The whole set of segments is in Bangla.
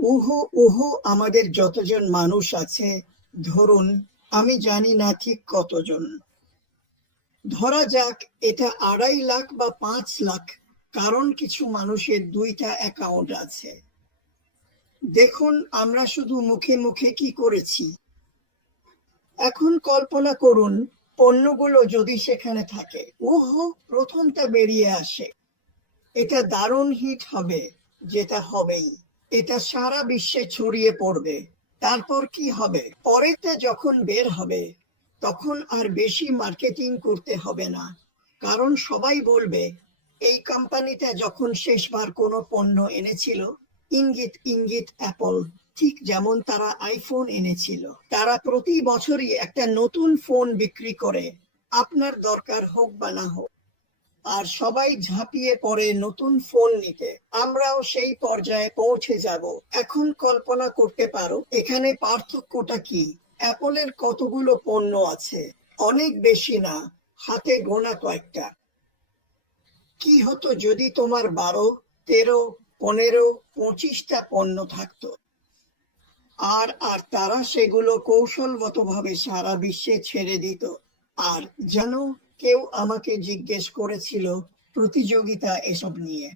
উহু উহু আমাদের যতজন মানুষ আছে, ধরুন, আমি জানি না ঠিক কতজন, ধরা যাক এটা 2.5 লাখ বা 5 লাখ, কারণ কিছু মানুষের 2টা অ্যাকাউন্ট আছে। দেখুন আমরা শুধু মুখে মুখে কি করেছি। এখন কল্পনা করুন পণ্যগুলো যদি সেখানে থাকে, ওহো, প্রথমটা বেরিয়ে আসে, এটা দারুণ হিট হবে, যেটা হবেই, এটা সারা বিশ্বে ছড়িয়ে পড়বে। তারপর কি হবে? পরেরটা যখন বের হবে তখন আর বেশি মার্কেটিং করতে হবে না, কারণ সবাই বলবে এই কোম্পানিটা যখন শেষবার কোনো পণ্য এনেছিল, ইঙ্গিত ইঙ্গিত অ্যাপল, ঠিক যেমন তারা আইফোন এনেছিল। তারা প্রতি বছরই একটা নতুন ফোন বিক্রি করে, আপনার দরকার হোক বা না হোক, আর সবাই ঝাঁপিয়ে পড়ে নতুন ফোন নিতে। আমরাও সেই পর্যায়ে পৌঁছে যাব। এখন কল্পনা করতে পারো এখানে পার্থক্যটা কি। অ্যাপলের কতগুলো পণ্য আছে? অনেক বেশি না, হাতে গোনা কয়েকটা। কি হতো যদি তোমার 12, 13, 15, 25টা পণ্য থাকতো, আর আর তারা সেগুলো কৌশলগতভাবে সারা বিশ্বে ছেড়ে দিত। আর জানো, কেউ আমাকে জিজ্ঞেস করেছিল প্রতিযোগিতা এসব নিয়ে।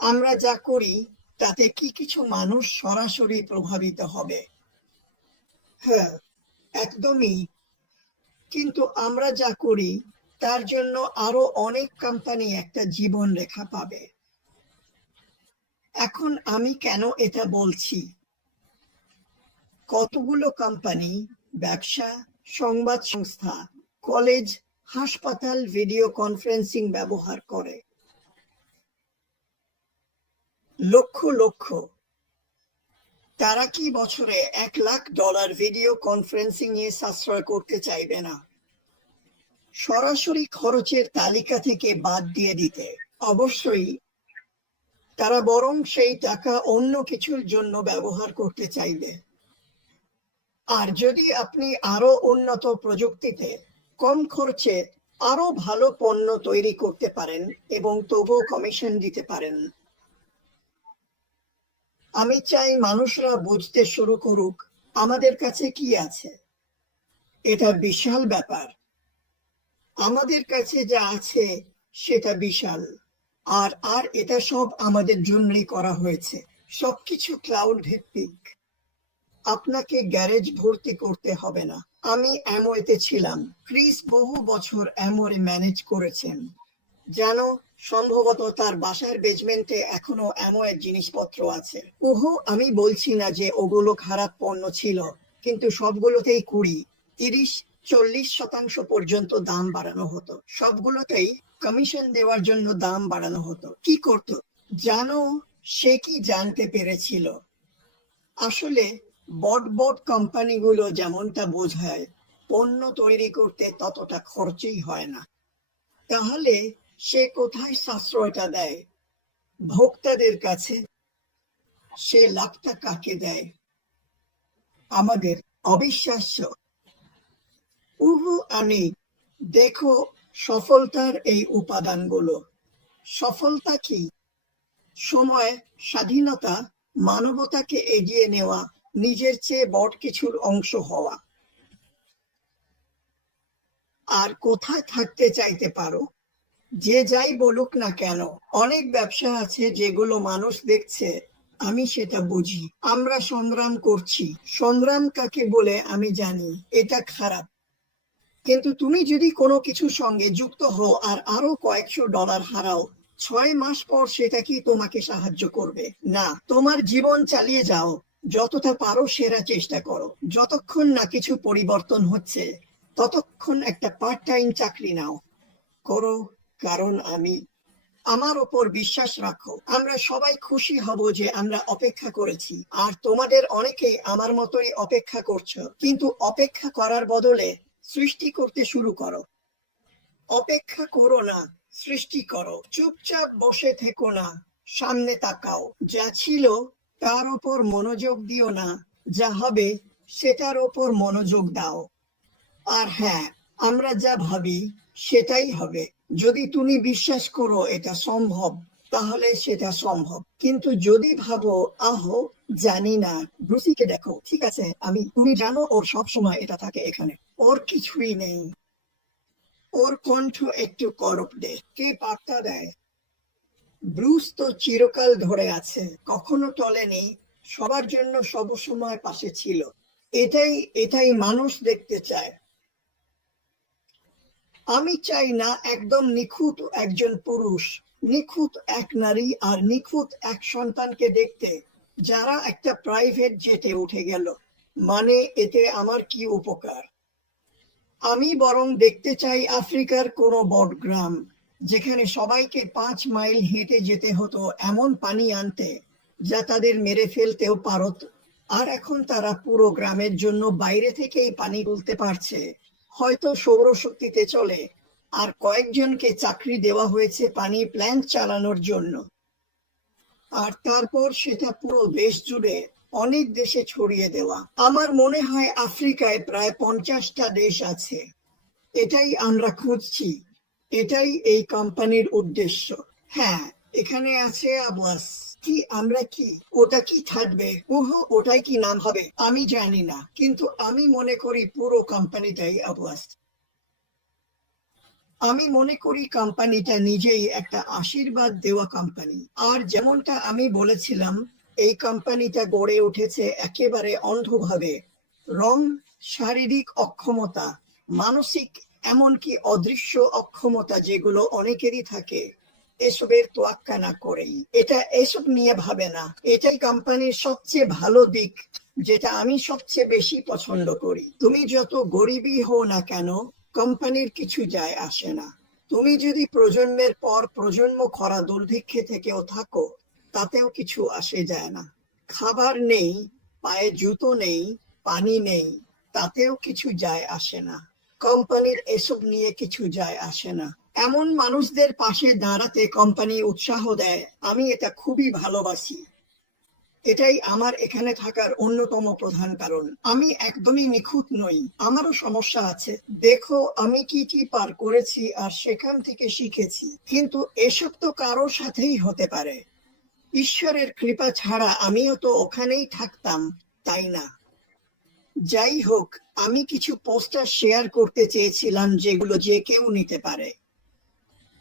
আমরা যা করি তাতে কি কিছু মানুষ সরাসরি প্রভাবিত হবে? হ্যাঁ, একদমই। কিন্তু আমরা যা করি তার জন্য আরো অনেক কোম্পানি একটা জীবন রেখা পাবে। এখন আমি কেন এটা বলছি? কতগুলো কোম্পানি, ব্যবসা, সংবাদ সংস্থা, কলেজ, হাসপাতাল ভিডিও কনফারেন্সিং ব্যবহার করে। লক্ষ লক্ষ। তারা কি বছরে $1 লাখ ভিডিও কনফারেন্সিং এ সাশ্রয় করতে চাইবে না? সরাসরি খরচের তালিকা থেকে বাদ দিয়ে দিতে। অবশ্যই। তারা বরং সেই টাকা অন্য কিছুর জন্য ব্যবহার করতে চাইবে। আর যদি আপনি আরো উন্নত প্রযুক্তিতে, কম খরচে আরো ভালো পণ্য তৈরি করতে পারেন এবং তবুও কমিশন দিতে পারেন। আমি চাই মানুষরা বুঝতে শুরু করুক আমাদের কাছে কি আছে। এটা বিশাল ব্যাপার। আমাদের কাছে যা আছে সেটা বিশাল। আর আর এটা সব আমাদের জন্যই করা হয়েছে। সবকিছু ক্লাউড ভিত্তিক। আপনাকে গ্যারেজ ভর্তি করতে হবে না। আমি অ্যামোয়েতে ছিলাম। ক্রিস বহু বছর অ্যামোরে ম্যানেজ করেছেন। জানো, সম্ভবত তার বাসার বেজমেন্টে এখনো অ্যামোয়ের জিনিসপত্র আছে। ওহো, আমি বলছি না যে ওগুলো খারাপ পণ্য ছিল, কিন্তু সবগুলোতেই 20, 30, 40% পর্যন্ত দাম বাড়ানো হতো। সবগুলোতেই কমিশন দেওয়ার জন্য দাম বাড়ানো হতো। কি করতো জানো? সে কি জানতে পেরেছিল? আসলে বড় বড় কোম্পানিগুলো যেমনটা বোঝায়, পণ্য তৈরি করতে ততটা খরচই হয় না। তাহলে সে কোথায় সাশ্রয়টা দেয়? ভোক্তাদের কাছে। সে লাভটা কাকে দেয়? আমাদের। অবিশ্বাস্য। উহু আমি। দেখো সফলতার এই উপাদানগুলো। সফলতা কি? সময়, স্বাধীনতা, মানবতাকে এগিয়ে নেওয়া, নিজের চেয়ে বড় কিছুর অংশ হওয়া। আর কোথায় থাকতে চাইতে পারো? যে যাই বলুক না কেন, অনেক ব্যবসা আছে যেগুলো মানুষ দেখছে, আমি সেটা বুঝি। আমরা সংগ্রাম করছি। সংগ্রাম কাকে বলে আমি জানি, এটা খারাপ। কিন্তু তুমি যদি কোনো কিছুর সঙ্গে যুক্ত হও আর আরো কয়েকশো ডলার হারাও, 6 মাস পর সেটা কি তোমাকে সাহায্য করবে? না। তোমার জীবন চালিয়ে যাও, যতটা পারো সেরা চেষ্টা করো। যতক্ষণ না কিছু পরিবর্তন হচ্ছে ততক্ষণ একটা পার্ট টাইম চাকরি নাও, করো। কারণ আমার ওপর বিশ্বাস রাখো, আমরা সবাই খুশি হব যে আমরা অপেক্ষা করেছি। আর তোমাদের অনেকে আমার মতোই অপেক্ষা করছো, কিন্তু অপেক্ষা করার বদলে সৃষ্টি করতে শুরু করো। অপেক্ষা করো না, সৃষ্টি করো। চুপচাপ বসে থেকো না, সামনে তাকাও। যা ছিল তার ওপর মনোযোগ দিও না, যা হবে সেটার ওপর মনোযোগ দাও। আর হ্যাঁ, আমরা যা ভাবি সেটাই হবে। যদি তুমি বিশ্বাস করো এটা সম্ভব, তাহলে সেটা সম্ভব। কিন্তু যদি ভাবো জানি না, ব্রুসিকে দেখো, ঠিক আছে, তুমি জানো ওর সব সময় এটা থাকে এখানে, ওর কিছুই নেই। ওর কণ্ঠ একটু করপটে, কে পাত্তা দেয়? ব্রুস তো চিরকাল ধরে আছে, কখনো টলেনি, সবার জন্য সব সময় পাশে ছিল। এটাই এটাই মানুষ দেখতে চায়। আমি চাই না একদম নিখুঁত একজন পুরুষ, নিখুঁত এক নারী আর নিখুঁত এক সন্তানকে দেখতে, যারা একটা প্রাইভেট জেটে উঠে গেল। মানে এতে আমার কি উপকার? আমি বরং দেখতে চাই আফ্রিকার কোনো বটগ্রাম, যেখানে সবাইকে 5 মাইল হেঁটে যেতে হতো এমন পানি আনতে, যা তাদের মেরে ফেলতেও পারত। আর এখন তারা পুরো গ্রামের জন্য বাইরে থেকেই পানি তুলতে পারছে, হয়তো সৌরশক্তিতে চলে। আর কয়েকজনকে চাকরি দেওয়া হয়েছে পানি প্ল্যান্ট চালানোর জন্য। আর তারপর সেটা পুরো দেশ জুড়ে অনেক দেশে ছড়িয়ে দেওয়া। আমার মনে হয় আফ্রিকায় প্রায় 50টা দেশ আছে। এটাই আমরা খুঁজছি, এটাই এই কোম্পানির উদ্দেশ্য। হ্যাঁ, এখানে আছে আবাস। কি আমরা কি ওটা কি থাকবে? ওটাই কি নাম হবে আমি জানি না, কিন্তু আমি মনে করি পুরো কোম্পানিটাই আবাস। আমি মনে করি কোম্পানিটা নিজেই একটা আশীর্বাদ দেওয়া কোম্পানি। আর যেমনটা আমি বলেছিলাম, এই কোম্পানিটা গড়ে উঠেছে একেবারে অন্ধভাবে। রং, শারীরিক অক্ষমতা, মানসিক, এমনকি অদৃশ্য অক্ষমতা যেগুলো অনেকেরই থাকে, এসবের তোয়াক্কা না করেই এটা এসব নিয়ে ভাবে না। এটাই কোম্পানির সবচেয়ে ভালো দিক, যেটা আমি সবচেয়ে বেশি পছন্দ করি। তুমি যত গরিবই হও না কেন, কোম্পানির কিছু যায় আসে না। তুমি যদি প্রজন্মের পর প্রজন্ম খরা দুর্ভিক্ষে থেকেও থাকো, তাতেও কিছু আসে যায় না। খাবার নেই, পায়ে জুতো নেই, পানি নেই, তাতেও কিছু যায় আসে না। কোম্পানির এসব নিয়ে কিছু যায় আসে না। এমন মানুষদের পাশে দাঁড়াতে কোম্পানি উৎসাহ দেয়, আমি এটা খুবই ভালোবাসি। এটাই আমার এখানে থাকার অন্যতম প্রধান কারণ। আমি একদমই নিখুঁত নই, আমারও সমস্যা আছে। দেখো আমি কি কি পার করেছি আর সেখান থেকে শিখেছি। কিন্তু এসব তো কারোর সাথেই হতে পারে। ঈশ্বরের কৃপা ছাড়া আমিও তো ওখানেই থাকতাম, তাই না? যাই হোক, আমি কিছু পোস্টার শেয়ার করতে চেয়েছিলাম যেগুলো যে কেউ নিতে পারে।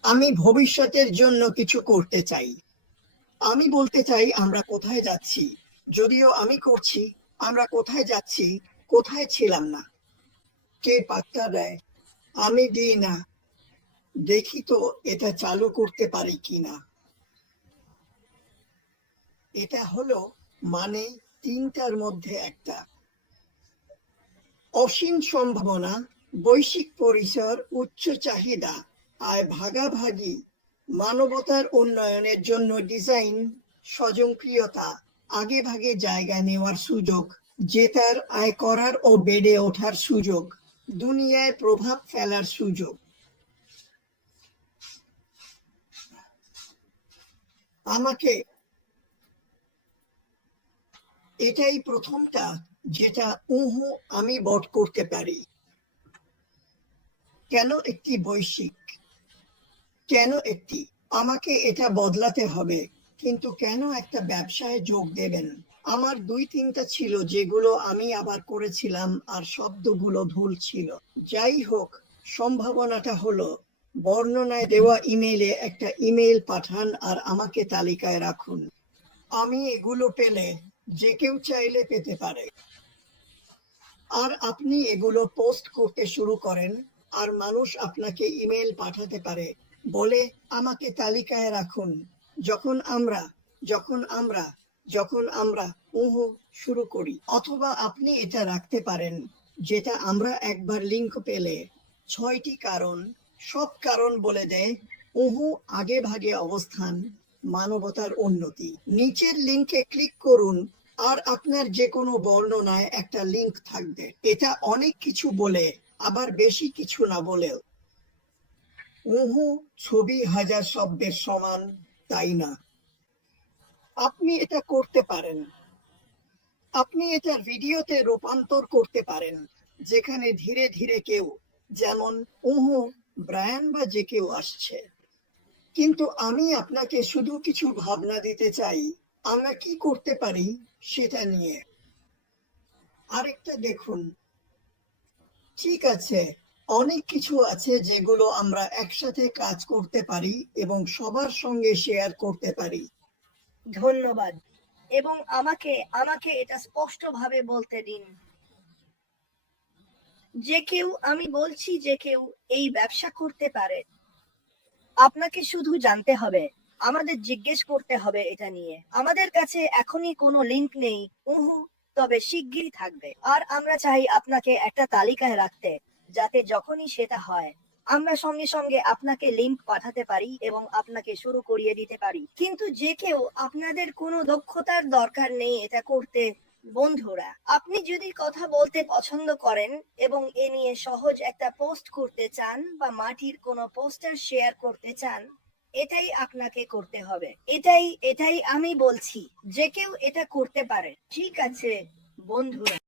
আমি ভবিষ্যতের জন্য কিছু করতে চাই। আমি বলতে চাই আমরা কোথায় যাচ্ছি, যদিও আমি করছি। আমরা কোথায় যাচ্ছি, কোথায় ছিলাম না, কে পাত্তা দেয়? আমি দিই না। দেখি তো এটা চালু করতে পারি কিনা। এটা হলো, মানে, 3টার মধ্যে একটা। অসীম সম্ভাবনা, বৈশ্বিক পরিসর, উচ্চ চাহিদা, আয় ভাগাভাগি, মানবতার উন্নয়নের জন্য ডিজাইন, স্বয়ংক্রিয়তা, আগে ভাগে জায়গা নেওয়ার সুযোগ, জেতার, আয় করার ও বেড়ে ওঠার সুযোগ, দুনিয়ায় প্রভাব ফেলার সুযোগ। আমাকে এটাই প্রথমটা, যেটা আমি বট করতে পারি। কেন একটি বৈশ্বিক? কেন একটি? আমাকে এটা বদলাতে হবে, কিন্তু কেন একটা ব্যবসায় যোগ দেবেন? আমার 2-3টা ছিল যেগুলো আমি আবার করেছিলাম, আর শব্দগুলো ভুল ছিল। যাই হোক, সম্ভাবনাটা হলো, বর্ণনায় দেওয়া ইমেইলে একটা ইমেইল পাঠান আর আমাকে তালিকায় রাখুন। আমি এগুলো পেলে যে কেউ চাইলে পেতে পারে। আর আপনি এগুলো পোস্ট করতে শুরু করেন, আর মানুষ আপনাকে ইমেল পাঠাতে পারে বলে, আমাকে তালিকায় রাখুন। যখন আমরা যখন আমরা যখন আমরা শুরু করি। অথবা আপনি এটা রাখতে পারেন, যেটা আমরা একবার লিংক পেলে 6টি কারণ, সব কারণ বলে দেয়। আগে ভাগে অবস্থান, মানবতার উন্নতি। নিচের লিংকে ক্লিক করুন, আর আপনার যে কোনো বর্ণনায় একটা লিংক থাকবে। এটা অনেক কিছু বলে, আবার বেশি কিছু না বলেও। ছবি 1000 শব্দের সমান, তাই না? আপনি এটা করতে পারেন। আপনি এটা ভিডিওতে রূপান্তর করতে পারেন, যেখানে ধীরে ধীরে কেউ, যেমন ব্রায়ান বা যে কেউ আসছে। কিন্তু আমি আপনাকে শুধু কিছু ভাবনা দিতে চাই আমরা কি করতে পারি সেটা নিয়ে। আরেকটা দেখুন, ঠিক আছে, অনেক কিছু আছে যেগুলো আমরা একসাথে কাজ করতে পারি এবং সবার সঙ্গে শেয়ার করতে পারি। ধন্যবাদ। এবং আমাকে আমাকে এটা স্পষ্টভাবে বলতে দিন। আমি বলছি যে কেউ এই ব্যবসা করতে পারে। আপনাকে শুধু জানতে হবে, আমাদের জিজ্ঞেস করতে হবে এটা নিয়ে। আমাদের কাছে এখনই কোনো লিংক নেই, তবে শিগগিরই থাকবে। আর আমরা চাই আপনাকে একটা তালিকায় রাখতে, যাতে যখনই সেটা হয় আমরা সঙ্গে সঙ্গে আপনাকে লিংক পাঠাতে পারি এবং আপনাকে শুরু করিয়ে দিতে পারি। কিন্তু যে কেউ আপনাদের কোনো দক্ষতার দরকার নেই এটা করতে। বন্ধুরা, আপনি যদি কথা বলতে পছন্দ করেন এবং এ নিয়ে সহজ একটা পোস্ট করতে চান বা মাটির কোনো পোস্টার শেয়ার করতে চান, এটাই আপনাকে করতে হবে। এটাই আমি বলছি, যে কেউ এটা করতে পারে। ঠিক আছে বন্ধুরা।